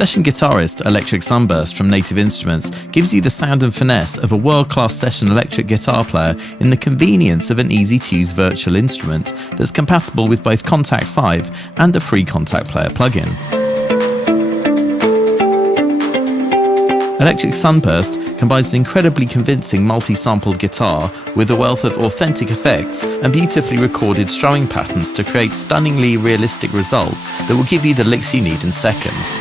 Session Guitarist Electric Sunburst from Native Instruments gives you the sound and finesse of a world-class session electric guitar player in the convenience of an easy-to-use virtual instrument that's compatible with both Kontakt 5 and the free Kontakt Player plugin. Electric Sunburst combines an incredibly convincing multi-sampled guitar with a wealth of authentic effects and beautifully recorded strumming patterns to create stunningly realistic results that will give you the licks you need in seconds.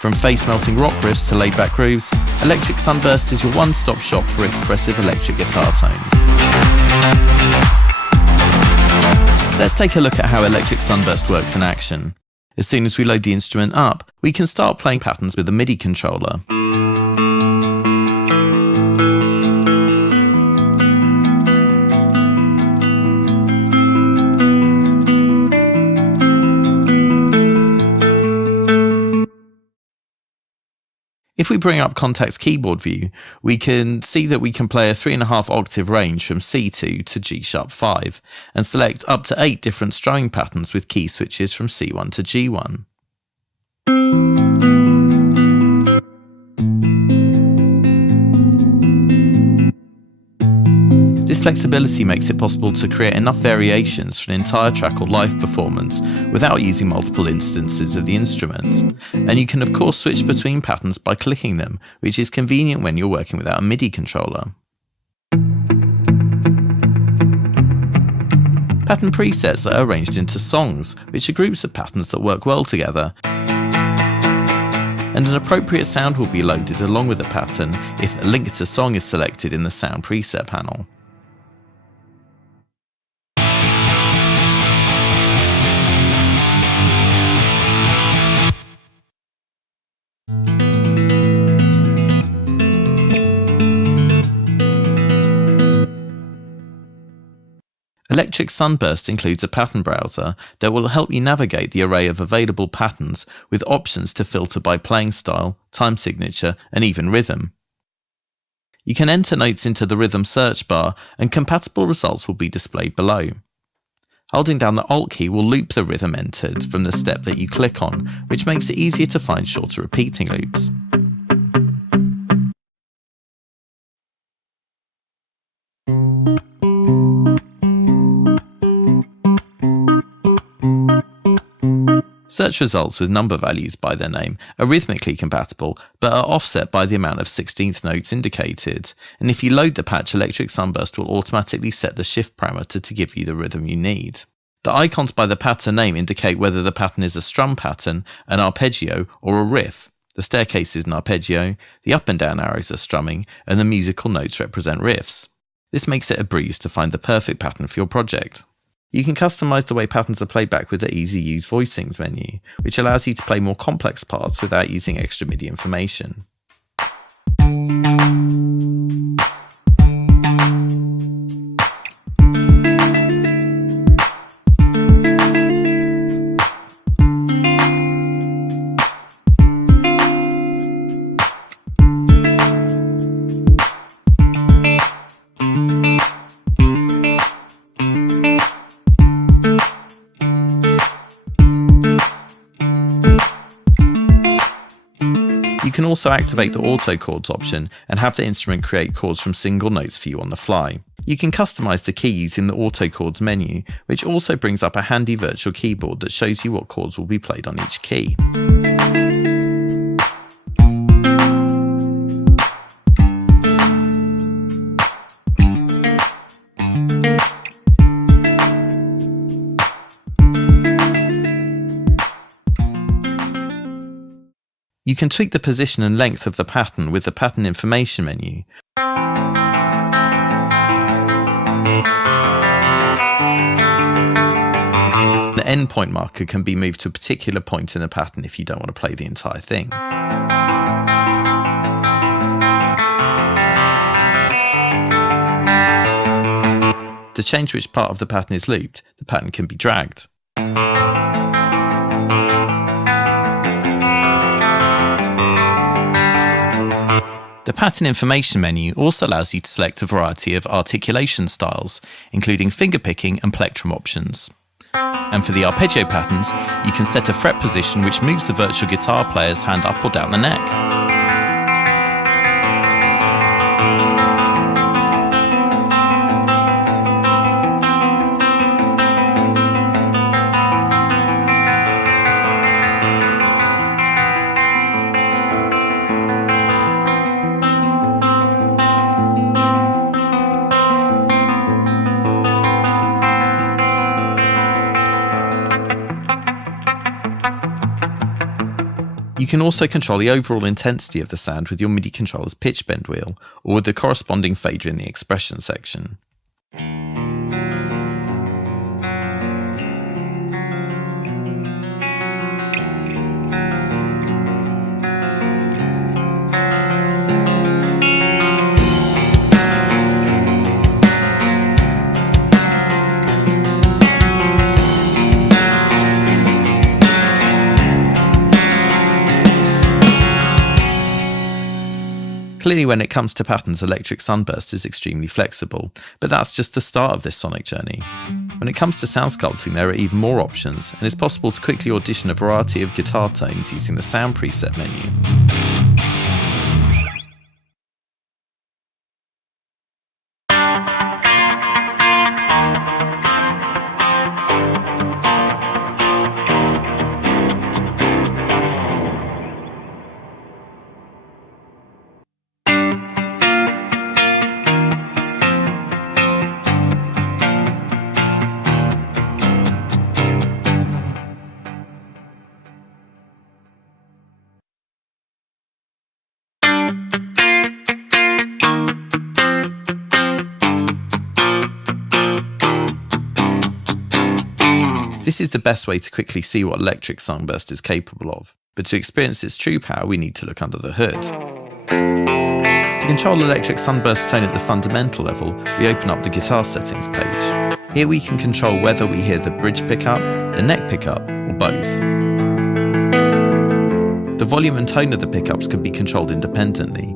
From face-melting rock riffs to laid-back grooves, Electric Sunburst is your one-stop shop for expressive electric guitar tones. Let's take a look at how Electric Sunburst works in action. As soon as we load the instrument up, we can start playing patterns with a MIDI controller. If we bring up Kontakt's keyboard view, we can see that we can play a 3.5 octave range from C2 to G♯5 and select up to 8 different strumming patterns with key switches from C1 to G1. This flexibility makes it possible to create enough variations for an entire track or live performance without using multiple instances of the instrument. And you can of course switch between patterns by clicking them, which is convenient when you're working without a MIDI controller. Pattern presets are arranged into songs, which are groups of patterns that work well together. And an appropriate sound will be loaded along with a pattern if a link to song is selected in the sound preset panel. Electric Sunburst includes a pattern browser that will help you navigate the array of available patterns with options to filter by playing style, time signature, and even rhythm. You can enter notes into the rhythm search bar and compatible results will be displayed below. Holding down the Alt key will loop the rhythm entered from the step that you click on, which makes it easier to find shorter repeating loops. Search results with number values by their name are rhythmically compatible but are offset by the amount of 16th notes indicated, and if you load the patch, Electric Sunburst will automatically set the shift parameter to give you the rhythm you need. The icons by the pattern name indicate whether the pattern is a strum pattern, an arpeggio, or a riff. The staircase is an arpeggio, the up and down arrows are strumming, and the musical notes represent riffs. This makes it a breeze to find the perfect pattern for your project. You can customize the way patterns are played back with the Easy Use Voicings menu, which allows you to play more complex parts without using extra MIDI information. You can also activate the auto chords option and have the instrument create chords from single notes for you on the fly. You can customize the key using the auto chords menu, which also brings up a handy virtual keyboard that shows you what chords will be played on each key. You can tweak the position and length of the pattern with the pattern information menu. The endpoint marker can be moved to a particular point in the pattern if you don't want to play the entire thing. To change which part of the pattern is looped, the pattern can be dragged. The pattern information menu also allows you to select a variety of articulation styles, including fingerpicking and plectrum options. And for the arpeggio patterns, you can set a fret position which moves the virtual guitar player's hand up or down the neck. You can also control the overall intensity of the sound with your MIDI controller's pitch bend wheel, or with the corresponding fader in the expression section. Clearly, when it comes to patterns, Electric Sunburst is extremely flexible, but that's just the start of this sonic journey. When it comes to sound sculpting, there are even more options, and it's possible to quickly audition a variety of guitar tones using the sound preset menu. This is the best way to quickly see what Electric Sunburst is capable of, but to experience its true power we need to look under the hood. To control Electric Sunburst's tone at the fundamental level, we open up the guitar settings page. Here we can control whether we hear the bridge pickup, the neck pickup, or both. The volume and tone of the pickups can be controlled independently,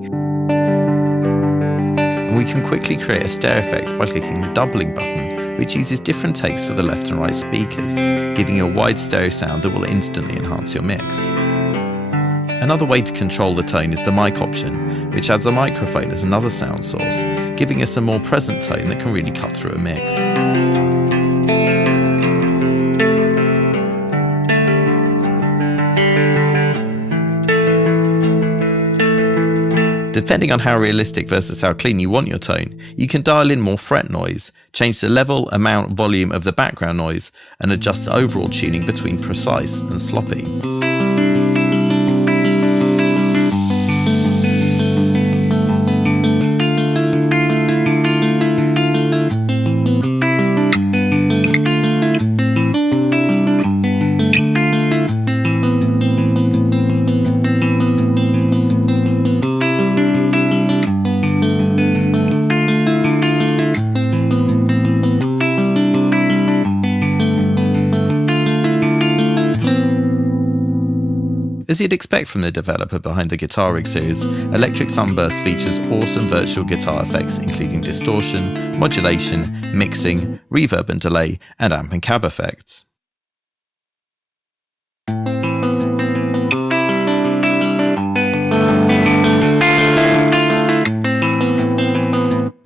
and we can quickly create a stereo effect by clicking the doubling button, which uses different takes for the left and right speakers, giving you a wide stereo sound that will instantly enhance your mix. Another way to control the tone is the mic option, which adds a microphone as another sound source, giving us a more present tone that can really cut through a mix. Depending on how realistic versus how clean you want your tone, you can dial in more fret noise, change the level, amount, volume of the background noise, and adjust the overall tuning between precise and sloppy. As you'd expect from the developer behind the Guitar Rig series, Electric Sunburst features awesome virtual guitar effects including distortion, modulation, mixing, reverb and delay, and amp and cab effects.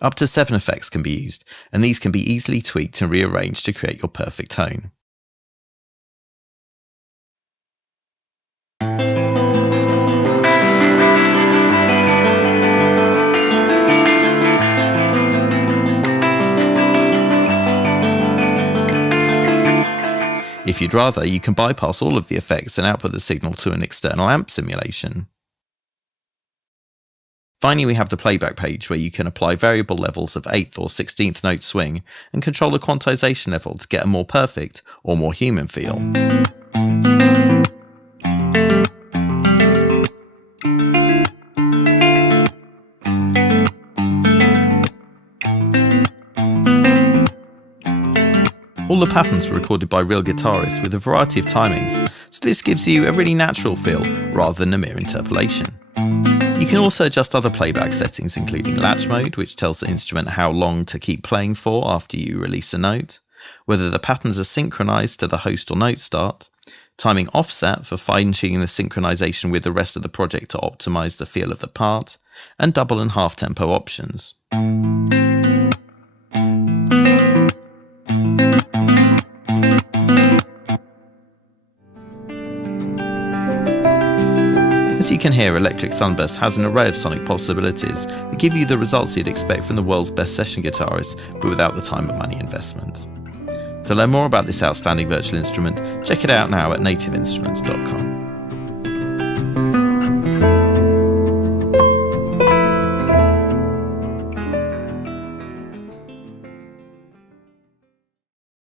Up to 7 effects can be used, and these can be easily tweaked and rearranged to create your perfect tone. If you'd rather, you can bypass all of the effects and output the signal to an external amp simulation. Finally, we have the playback page where you can apply variable levels of 8th or 16th note swing and control the quantization level to get a more perfect or more human feel. All the patterns were recorded by real guitarists with a variety of timings, so this gives you a really natural feel rather than a mere interpolation. You can also adjust other playback settings including latch mode, which tells the instrument how long to keep playing for after you release a note, whether the patterns are synchronized to the host or note start, timing offset for fine-tuning the synchronization with the rest of the project to optimize the feel of the part, and double and half tempo options. As you can hear, Electric Sunburst has an array of sonic possibilities that give you the results you'd expect from the world's best session guitarists, but without the time and money investment. To learn more about this outstanding virtual instrument, check it out now at nativeinstruments.com.